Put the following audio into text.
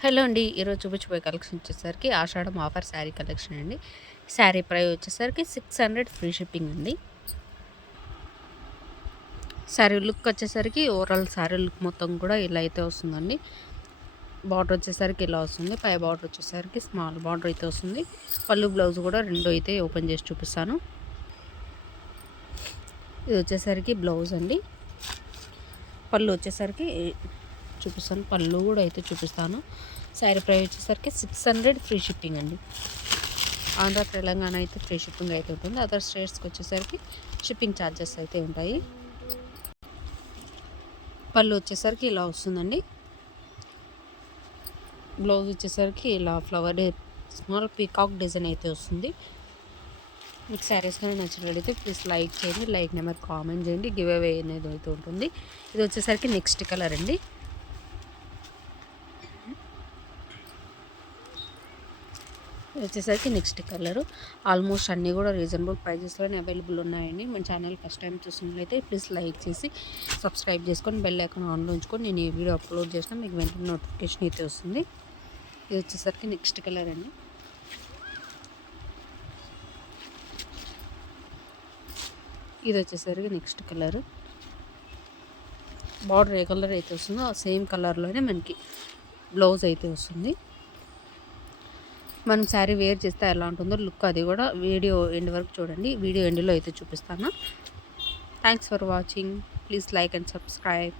Hello అండి. ఈరోజు చూపించబోయే కలెక్షన్ వచ్చేసరికి ఆషాఢం ఆఫర్ శారీ కలెక్షన్ అండి. శారీ ప్రైస్ వచ్చేసరికి 600 ఫ్రీ షిప్పింగ్ అండి. శారీ లుక్ వచ్చేసరికి ఓవరాల్ శారీ లుక్ మొత్తం కూడా ఇలా అయితే వస్తుందండి. బార్డర్ వచ్చేసరికి ఇలా వస్తుంది. పై బార్డర్ వచ్చేసరికి స్మాల్ బార్డర్ అయితే వస్తుంది. పళ్ళు బ్లౌజ్ కూడా రెండు అయితే ఓపెన్ చేసి చూపిస్తాను. ఇది వచ్చేసరికి బ్లౌజ్ అండి. పళ్ళు వచ్చేసరికి చూపిస్తాను. పళ్ళు కూడా అయితే చూపిస్తాను. శారీ ప్రైస్ వచ్చేసరికి 600 ఫ్రీ షిప్పింగ్ అండి. ఆంధ్ర తెలంగాణ అయితే ఫ్రీ షిప్పింగ్ అయితే ఉంటుంది. అదర్ స్టేట్స్కి వచ్చేసరికి షిప్పింగ్ ఛార్జెస్ అయితే ఉంటాయి. పళ్ళు వచ్చేసరికి ఇలా వస్తుందండి. బ్లౌజ్ వచ్చేసరికి ఇలా ఫ్లవర్ స్మాల్ పీకాక్ డిజైన్ అయితే వస్తుంది. మీకు శారీస్ కానీ నచ్చినట్లయితే ప్లీజ్ లైక్ చేయండి. లైక్ నెంబర్ కామెంట్ చేయండి. గివ్ అవే అనేది అయితే ఉంటుంది. ఇది వచ్చేసరికి నెక్స్ట్ కలర్ అండి. వచ్చేసరికి నెక్స్ట్ కలరు. ఆల్మోస్ట్ అన్నీ కూడా రీజనబుల్ ప్రైజెస్లోనే అవైలబుల్ ఉన్నాయండి. మన ఛానల్ ఫస్ట్ టైం చూసినట్లయితే ప్లీజ్ లైక్ చేసి సబ్స్క్రైబ్ చేసుకొని బెల్ ఐకాన్ ఆన్లో ఉంచుకొని నేను ఈ వీడియో అప్లోడ్ చేసినా మీకు వెంటనే నోటిఫికేషన్ అయితే వస్తుంది. ఇది వచ్చేసరికి నెక్స్ట్ కలర్ అండి. ఇది వచ్చేసరికి నెక్స్ట్ కలరు. బార్డర్ ఏ కలర్ అయితే వస్తుందో ఆ సేమ్ కలర్లోనే మనకి బ్లౌజ్ అయితే వస్తుంది. మనం శారీ వేర్ చేస్తే ఎలా ఉంటుందో లుక్ అది కూడా వీడియో ఎండ్ వరకు చూడండి. వీడియో ఎండ్లో అయితే చూపిస్తాను. Thanks for watching. Please like and subscribe.